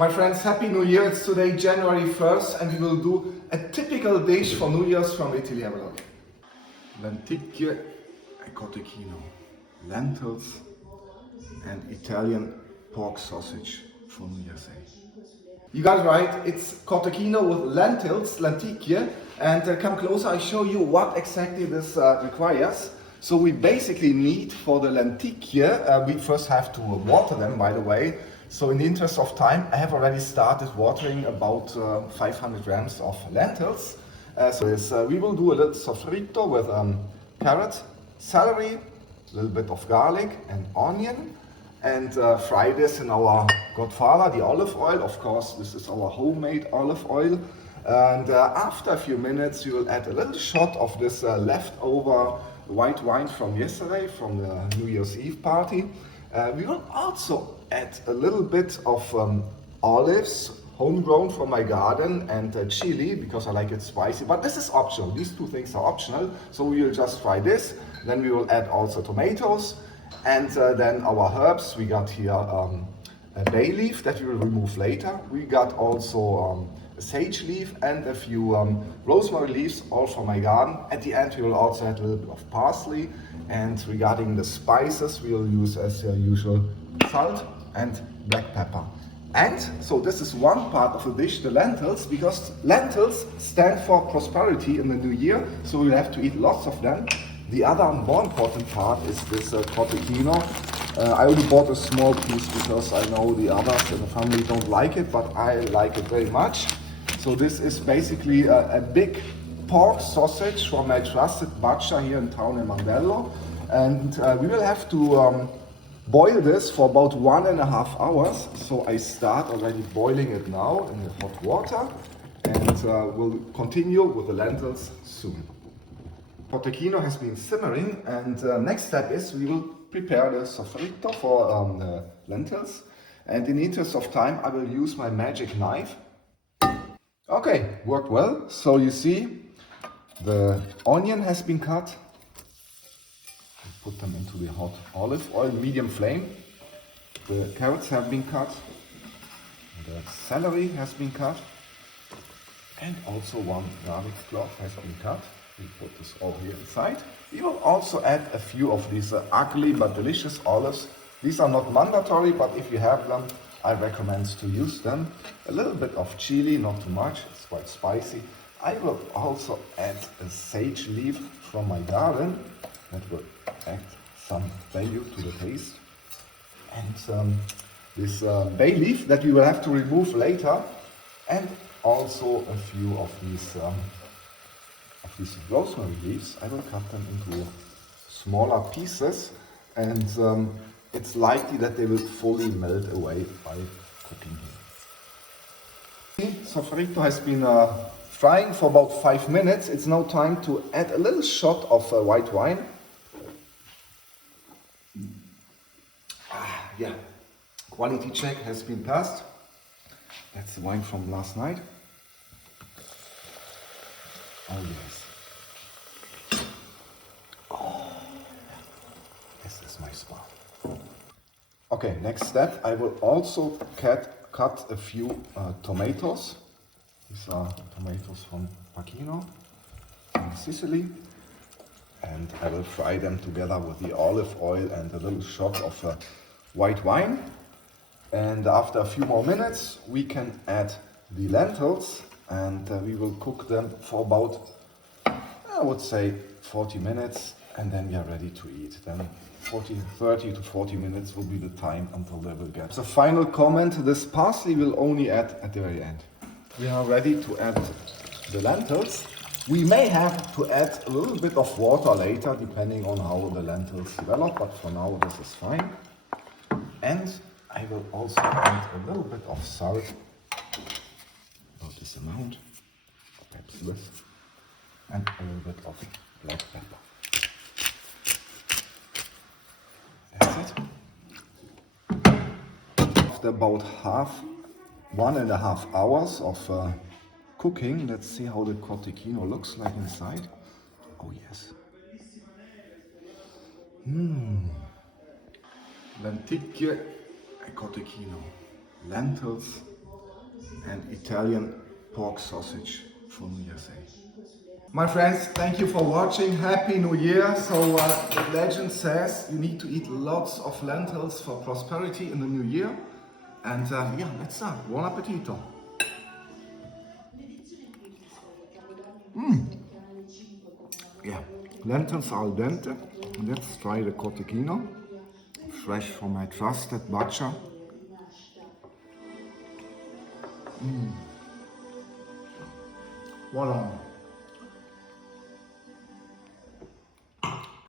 My friends, Happy New Year. It's today January 1st and we will do a typical dish for New Year's from Italy. Have a look. Lenticchie e cotechino, lentils and Italian pork sausage for New Year's Eve. You got it right, it's cotechino with lentils, lenticchie, and come closer, I show you what exactly this requires. So we basically need for the lenticchie, we first have to water them, by the way. So in the interest of time, I have already started watering about 500 grams of lentils. We will do a little sofrito with carrot, celery, a little bit of garlic and onion, and fry this in our godfather, the olive oil. Of course, this is our homemade olive oil. And after a few minutes, we will add a little shot of this leftover white wine from yesterday, from the New Year's Eve party. We will also add a little bit of olives, homegrown from my garden, and chili, because I like it spicy, but this is optional. These two things are optional, so we will just fry this. Then we will add also tomatoes, and then our herbs. We got here a bay leaf that we will remove later. We got also a sage leaf and a few rosemary leaves, all from my garden. At the end we will also add a little bit of parsley, and regarding the spices we will use as usual salt and black pepper. And so this is one part of the dish, the lentils, because lentils stand for prosperity in the new year, so we'll have to eat lots of them. The other more important part is this cotechino. I only bought a small piece because I know the others in the family don't like it, but I like it very much. So this is basically a big pork sausage from my trusted butcher here in town in Mandello. And we will have to boil this for about 1.5 hours. So I start already boiling it now in the hot water, and we'll continue with the lentils soon. Cotechino has been simmering, and next step is we will prepare the sofrito for the lentils. And in the interest of time, I will use my magic knife. Okay, worked well. So you see, the onion has been cut. Put them into the hot olive oil, medium flame. The carrots have been cut. The celery has been cut. And also one garlic clove has been cut. We put this all here inside. We will also add a few of these ugly but delicious olives. These are not mandatory, but if you have them, I recommend to use them. A little bit of chili, not too much, it's quite spicy. I will also add a sage leaf from my garden that will add some value to the taste. And this bay leaf that we will have to remove later, and also a few of these rosemary leaves. I will cut them into smaller pieces, and it's likely that they will fully melt away by cooking here. Sofrito has been frying for about 5 minutes. It's now time to add a little shot of white wine. Yeah, quality check has been passed. That's the wine from last night. Oh yes. Oh, this is my spot. Okay, next step, I will also cut a few tomatoes. These are tomatoes from Pachino in Sicily. And I will fry them together with the olive oil and a little shot of white wine. And after a few more minutes, we can add the lentils, and we will cook them for about, I would say, 40 minutes, and then we are ready to eat. Then 30 to 40 minutes will be the time until they will get. As a final comment, this parsley will only add at the very end. We are ready to add the lentils. We may have to add a little bit of water later, depending on how the lentils develop, but for now this is fine. And I will also add a little bit of salt, about this amount, perhaps this, and a little bit of black pepper. That's it. After about 1.5 hours of cooking, let's see how the cotechino looks like inside. Oh yes. Lenticchie e cotechino, lentils and Italian pork sausage for New Year's Eve. My friends, thank you for watching. Happy New Year. So the legend says you need to eat lots of lentils for prosperity in the new year. And yeah, let's start. Buon appetito. Yeah, lentils al dente. Let's try the cotechino, fresh from my trusted butcher. Voila.